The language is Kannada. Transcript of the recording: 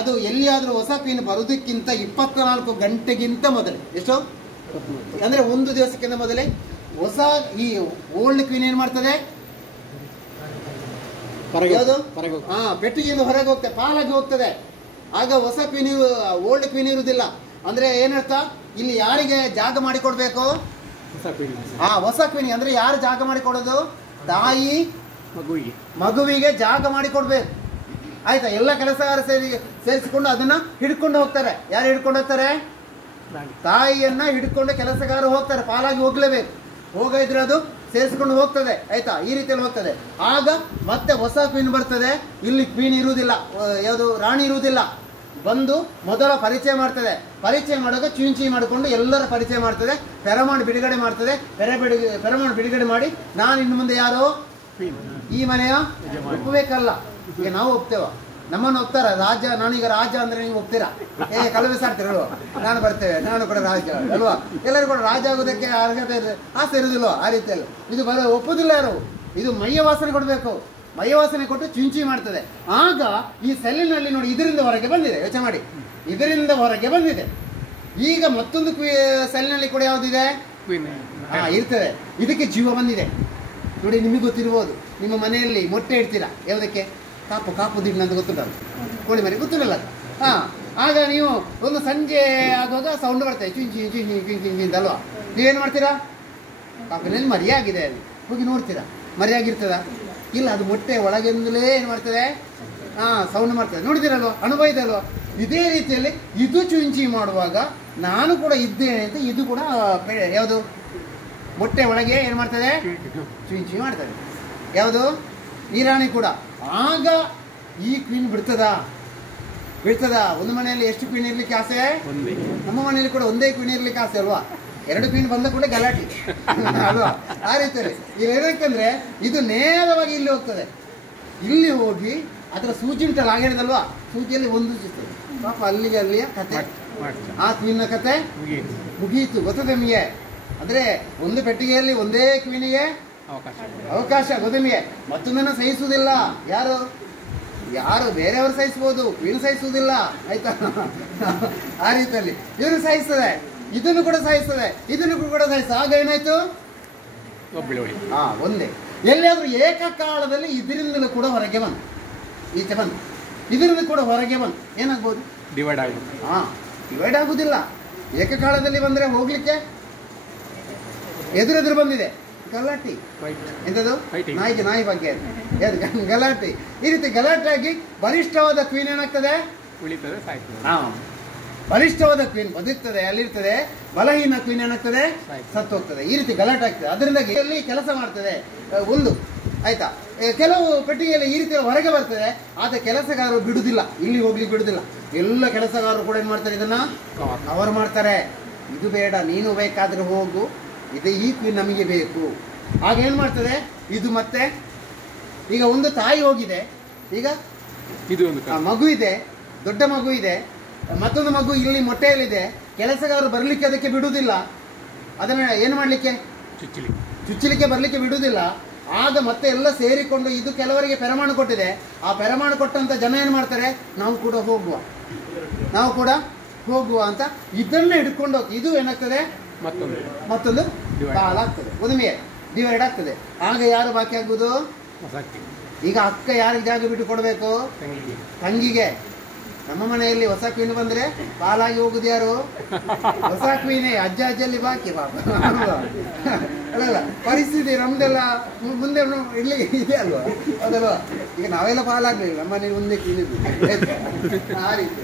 ಅದು ಎಲ್ಲಿಯಾದ್ರೂ ಹೊಸ ಕ್ವೀನ್ ಬರುವುದಕ್ಕಿಂತ 24 ಗಂಟೆಗಿಂತ ಮೊದಲೇ, ಎಷ್ಟು ಅಂದ್ರೆ ಒಂದು ದಿವಸಕ್ಕಿಂತ ಮೊದಲೇ ಹೊಸ ಈ ಓಲ್ಡ್ ಕ್ವೀನ್ ಏನ್ ಮಾಡ್ತದೆ, ಯಾವುದು ಪೆಟ್ಟಿಗೆಯಿಂದ ಹೊರಗೆ ಹೋಗ್ತದೆ, ಪಾಲಾಗಿ ಹೋಗ್ತದೆ. ಆಗ ಹೊಸ ಕ್ವೀನ್ ಓಲ್ಡ್ ಕ್ವೀನ್ ಇರುವುದಿಲ್ಲ. ಅಂದ್ರೆ ಏನರ್ಥ, ಇಲ್ಲಿ ಯಾರಿಗೆ ಜಾಗ ಮಾಡಿಕೊಡ್ಬೇಕು, ಹೊಸ ಕ್ವೀನ್ ಅಂದ್ರೆ ಯಾರು ಜಾಗ ಮಾಡಿಕೊಡೋದು, ತಾಯಿ ಮಗುವಿಗೆ ಜಾಗ ಮಾಡಿಕೊಡ್ಬೇಕು. ಆಯ್ತಾ, ಎಲ್ಲ ಕೆಲಸಗಾರ ಸೇರಿಸಿಕೊಂಡು ಅದನ್ನ ಹಿಡ್ಕೊಂಡು ಹೋಗ್ತಾರೆ. ಯಾರು ಹಿಡ್ಕೊಂಡು ಹೋಗ್ತಾರೆ, ತಾಯಿಯನ್ನ ಹಿಡ್ಕೊಂಡು ಕೆಲಸಗಾರ ಹೋಗ್ತಾರೆ, ಪಾಲಾಗಿ ಹೋಗ್ಲೇಬೇಕು. ಹೋಗಿದ್ರೆ ಅದು ಸೇರಿಸಿಕೊಂಡು ಹೋಗ್ತದೆ. ಆಯ್ತಾ, ಈ ರೀತಿಯಲ್ಲಿ ಹೋಗ್ತದೆ. ಆಗ ಮತ್ತೆ ಹೊಸ ಕ್ವೀನ್ ಬರ್ತದೆ. ಇಲ್ಲಿ ಕ್ವೀನ್ ಇರುವುದಿಲ್ಲ, ಯಾವುದು ರಾಣಿ ಇರುವುದಿಲ್ಲ. ಬಂದು ಮೊದಲ ಪರಿಚಯ ಮಾಡ್ತದೆ. ಪರಿಚಯ ಮಾಡುವಾಗ ಚುಂಚಿ ಮಾಡಿಕೊಂಡು ಎಲ್ಲರ ಪರಿಚಯ ಮಾಡ್ತದೆ, ಫೆರಮಾನ್ ಬಿಡುಗಡೆ ಮಾಡ್ತದೆ. ಫೆರಮಾನ್ ಬಿಡುಗಡೆ ಮಾಡಿ ನಾನು ಇನ್ನು ಮುಂದೆ ಯಾರು, ಈ ಮನೆಯ ಒಪ್ಪಬೇಕಲ್ಲ. ಈಗ ನಾವು ಒಪ್ತೇವ, ನಮ್ಮನ್ನು ಒಪ್ತಾರ. ರಾಜ, ನಾನೀಗ ರಾಜ ಅಂದ್ರೆ ನೀವು ಒಪ್ತೀರಾ, ಕಲವಿಸಾಡ್ತೀರಲ್ವ, ನಾನು ಬರ್ತೇವೆ, ನಾನು ಕೂಡ ರಾಜ ಅಲ್ವಾ. ಎಲ್ಲರೂ ಕೂಡ ರಾಜ ಆಗೋದಕ್ಕೆ ಅರ್ಹತೆ ಆಸೆ ಇರುವುದಿಲ್ವ, ಆ ರೀತಿಯಲ್ಲಿ ಇದು ಒಪ್ಪುದಿಲ್ಲ ಯಾರು. ಇದು ಮೈಯ ವಾಸನೆ ಕೊಡಬೇಕು. ಮೈಯ ವಾಸನೆ ಕೊಟ್ಟು ಚುಂಚಿ ಮಾಡ್ತದೆ. ಆಗ ಈ ಸೆಲ್ಲಿನಲ್ಲಿ ನೋಡಿ, ಇದರಿಂದ ಹೊರಗೆ ಬಂದಿದೆ, ಯೋಚನೆ ಮಾಡಿ, ಇದರಿಂದ ಹೊರಗೆ ಬಂದಿದೆ. ಈಗ ಮತ್ತೊಂದು ಸೆಲ್ಲಿನಲ್ಲಿ ಕೂಡ ಯಾವುದಿದೆ, ಇರ್ತದೆ. ಇದಕ್ಕೆ ಜೀವ ಬಂದಿದೆ ನೋಡಿ. ನಿಮಗೆ ಗೊತ್ತಿರ್ಬೋದು, ನಿಮ್ಮ ಮನೆಯಲ್ಲಿ ಮೊಟ್ಟೆ ಇಡ್ತೀರಾ, ಯಾವುದಕ್ಕೆ, ಕಾಪು ದಿನ ಅಂತ ಗೊತ್ತುಂಟಲ್ಲ, ಕೋಳಿ ಮರಿ ಗೊತ್ತಿರಲ್ಲ. ಆಗ ನೀವು ಒಂದು ಸಂಜೆ ಆಗುವಾಗ ಸೌಂಡ್ ಬರ್ತದೆ, ಚುಂಚಿ ಚುಂಚಿ ಚುಂಚಿ ಅಂತ ಅಲ್ವಾ. ನೀವೇನು ಮಾಡ್ತೀರಾ, ಕಾಪಿನಲ್ಲಿ ಮರಿಯಾಗಿದೆ ಅಲ್ಲಿ ಹೋಗಿ ನೋಡ್ತೀರಾ, ಮರಿಯಾಗಿರ್ತದ ಇಲ್ಲ, ಅದು ಮೊಟ್ಟೆ ಒಳಗಿಂದಲೇ ಏನು ಮಾಡ್ತದೆ, ಸೌಂಡ್ ಮಾಡ್ತದೆ. ನೋಡಿದಿರಲ್ವ, ಅನುಭವ ಇದೆ ಅಲ್ವಾ. ಇದೇ ರೀತಿಯಲ್ಲಿ ಇದು ಚುಂಚಿ ಮಾಡುವಾಗ ನಾನು ಕೂಡ ಇದ್ದೇನೆ ಅಂತ ಇದು ಕೂಡ ಯಾವುದು ಮೊಟ್ಟೆ ಒಳಗೆ ಏನು ಮಾಡ್ತದೆ, ಚುಂಚಿ ಮಾಡ್ತದೆ. ಯಾವುದು ಈ ರಾಣಿ ಕೂಡ. ಆಗ ಈ ಕ್ವೀನ್ ಬಿಡ್ತದ. ಒಂದು ಮನೆಯಲ್ಲಿ ಎಷ್ಟು ಕ್ವೀನ್ ಇರ್ಲಿಕ್ಕೆ ಆಸೆ, ನಮ್ಮ ಮನೆಯಲ್ಲಿ ಕೂಡ ಒಂದೇ ಕ್ವೀನ್ ಇರ್ಲಿಕ್ಕೆ ಆಸೆ ಅಲ್ವಾ. 2 ಕ್ವೀನ್ ಬಂದ ಕೂಡ ಗಲಾಟೆ ಅಲ್ವಾ. ಆ ರೀತಿಯಲ್ಲಿ ಇಲ್ಲಿ ಏನಕ್ಕಂದ್ರೆ ಇದು ನೇರವಾಗಿ ಇಲ್ಲಿ ಹೋಗ್ತದೆ. ಇಲ್ಲಿ ಹೋಗಿ ಅದರ ಸೂಜಿ ಉಂಟಲ್ಲ, ಆಗಿರೋದಲ್ವಾ, ಸೂಜಿಯಲ್ಲಿ ಒಂದು ಸಿಗ್ತದೆ. ಪಾಪ ಅಲ್ಲಿಗೆ ಅಲ್ಲಿಯ ಕತೆ, ಆ ಕ್ವೀನ್ನ ಕತೆ ಮುಗೀತು. ಗೊತ್ತದೆ ನಿಮಗೆ, ಅಂದ್ರೆ ಒಂದು ಪೆಟ್ಟಿಗೆಯಲ್ಲಿ ಒಂದೇ ಕ್ವೀನಿಗೆ ಅವಕಾಶ. ಗೊತ್ತಮಿಗೆ ಮತ್ತೊಂದನ್ನು ಸಹಿಸುವುದಿಲ್ಲ. ಯಾರು ಬೇರೆಯವರು ಸಹಿಸಬಹುದು, ಕ್ವೀನ್ ಸಹಿಸುವುದಿಲ್ಲ. ಆಯ್ತಾ, ಆ ರೀತಿಯಲ್ಲಿ ಇವರು ಸಹಿಸ್ತದೆ, ಇದನ್ನು ಕೂಡ ಸಹಿಸ್ತದೆ, ಇದನ್ನು ಕೂಡ ಸಹಿಸ್ತದೆ. ಆಗ ಏನಾಯ್ತು, ಒಂದೇ. ಎಲ್ಲಿಯಾದ್ರೂ ಏಕಕಾಲದಲ್ಲಿ ಇದರಿಂದಲೂ ಕೂಡ ಹೊರಗೆ ಬಂದು, ಈಚೆ ಬಂದು ಇದರಿಂದ ಕೂಡ ಹೊರಗೆ ಬಂದು ಏನಾಗ್ಬೋದು, ಡಿವೈಡ್ ಆಗುದಿಲ್ಲ. ಏಕಕಾಲದಲ್ಲಿ ಬಂದ್ರೆ ಹೋಗ್ಲಿಕ್ಕೆ ಎದುರೆದುರು ಬಂದಿದೆ, ಗಲಾಟೆ. ಎಂತದು, ನಾಯಿ ಬಗ್ಗೆ ಗಲಾಟೆ. ಈ ರೀತಿ ಗಲಾಟೆ ಆಗಿ ಬಲಿಷ್ಠವಾದ ಕ್ವೀನ್ ಏನಾಗ್ತದೆ, ಬಲಿಷ್ಠವಾದ ಕ್ವೀನ್ ಬದುಕ್ತದೆ, ಅಲ್ಲಿರ್ತದೆ. ಬಲಹೀನ ಕ್ವೀನ್ ಏನಾಗ್ತದೆ, ಸತ್ತು ಹೋಗ್ತದೆ. ಈ ರೀತಿ ಗಲಾಟೆ ಆಗ್ತದೆ. ಅದರಿಂದಾಗಿ ಇಲ್ಲಿ ಕೆಲಸ ಮಾಡ್ತದೆ ಒಂದು. ಆಯ್ತಾ, ಕೆಲವು ಪೆಟ್ಟಿಗೆಯಲ್ಲಿ ಈ ರೀತಿ ಹೊರಗೆ ಬರ್ತದೆ. ಆದ ಕೆಲಸಗಾರರು ಬಿಡುದಿಲ್ಲ, ಇಲ್ಲಿ ಹೋಗ್ಲಿಕ್ಕೆ ಬಿಡುದಿಲ್ಲ. ಎಲ್ಲ ಕೆಲಸಗಾರರು ಕೂಡ ಏನ್ ಮಾಡ್ತಾರೆ, ಇದನ್ನ ಕವರ್ ಮಾಡ್ತಾರೆ. ಇದು ಬೇಡ, ನೀನು ಬೇಕಾದ್ರೆ ಹೋಗು, ಇದು ಈ ಕ್ವೀನ್ ನಮಗೆ ಬೇಕು. ಆಗ ಏನ್ ಮಾಡ್ತದೆ, ಇದು ಮತ್ತೆ ಈಗ ಒಂದು ತಾಯಿ ಹೋಗಿದೆ, ಈಗ ಇದು ಮಗು ಇದೆ, ದೊಡ್ಡ ಮಗು ಇದೆ, ಮತ್ತೊಂದು ಮಗು ಇಲ್ಲಿ ಮೊಟ್ಟೆಯಲ್ಲಿದೆ. ಕೆಲಸಗಾರರು ಬರ್ಲಿಕ್ಕೆ ಅದಕ್ಕೆ ಬಿಡುವುದಿಲ್ಲ. ಅದನ್ನ ಏನು ಮಾಡ್ಲಿಕ್ಕೆ, ಚುಚ್ಚಲಿಕ್ಕೆ ಬರ್ಲಿಕ್ಕೆ ಬಿಡುವುದಿಲ್ಲ. ಆಗ ಮತ್ತೆ ಎಲ್ಲ ಸೇರಿಕೊಂಡು ಇದು ಕೆಲವರಿಗೆ ಪೆರಮಾಣು ಕೊಟ್ಟಿದೆ. ಆ ಪೆರಮಾಣು ಕೊಟ್ಟಂತ ಜನ ಏನು ಮಾಡ್ತಾರೆ, ನಾವು ಕೂಡ ಹೋಗುವ ಅಂತ ಇದನ್ನ ಹಿಡ್ಕೊಂಡು ಹೋಗಿ ಇದು ಏನಾಗ್ತದೆ, ಮತ್ತೊಂದು ಕಾಲಾಗ್ತದೆ, ಉದುಮೆಯೇ ಡಿವೈಡ್ ಆಗ್ತದೆ. ಆಗ ಯಾರು ಬಾಕಿ ಆಗುವುದು, ಈಗ ಅಕ್ಕ ಯಾರಿಗೆ ಜಾಗ ಬಿಟ್ಟು ಕೊಡಬೇಕು, ತಂಗಿಗೆ. ನಮ್ಮ ಮನೆಯಲ್ಲಿ ಹೊಸ ಕ್ವೀನ್ ಬಂದ್ರೆ ಪಾಲಾಗಿ ಹೋಗುದು ಯಾರು, ಹೊಸ ಕ್ವೀನೇ. ಅಜ್ಜಲ್ಲಿ ಬಾಕಿ ಪಾಪ ಅಲ್ಲ. ಪರಿಸ್ಥಿತಿ ನಮ್ದೆಲ್ಲ ಮುಂದೆ ಇಲ್ಲಿ ಇದೆ ಅಲ್ವಾ, ಅದಲ್ವಾ. ಈಗ ನಾವೆಲ್ಲ ಪಾಲಾಗ್ಲಿಲ್ಲ, ನಮ್ಮ ಮನೇಲಿ ಒಂದೇ ಕ್ವೀನ್ ಇದ್ದು ಆ ರೀತಿ.